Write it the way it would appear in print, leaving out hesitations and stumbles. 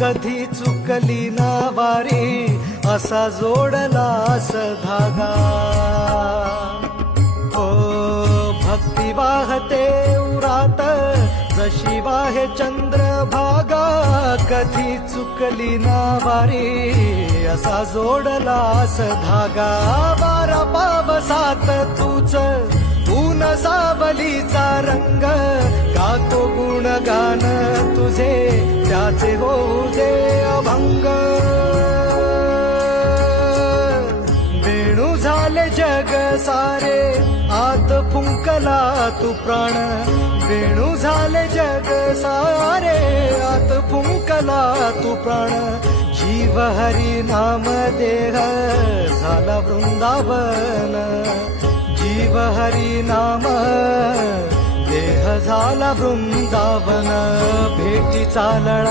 कधी चुकली ना वारी असा जोडलास धागा. हो भक्ती वाहते उरात जशी वाहे चंद्रभागा. कधी चुकली ना वारी असा जोडलास धागा. वारा पावसात तूच ऊन सावलीचा रंग गातो गुणगान तुझे त्याचे होऊ दे अभंग. वेणू झाले जग सारे आत फुंकला तू प्राण. वेणू झाले जग सारे आत फुंकला तू प्राण. जीव हरी नाम देह झाला वृंदावन. जीव हरी नाम देह झाला वृंदावन. भेटी चालळा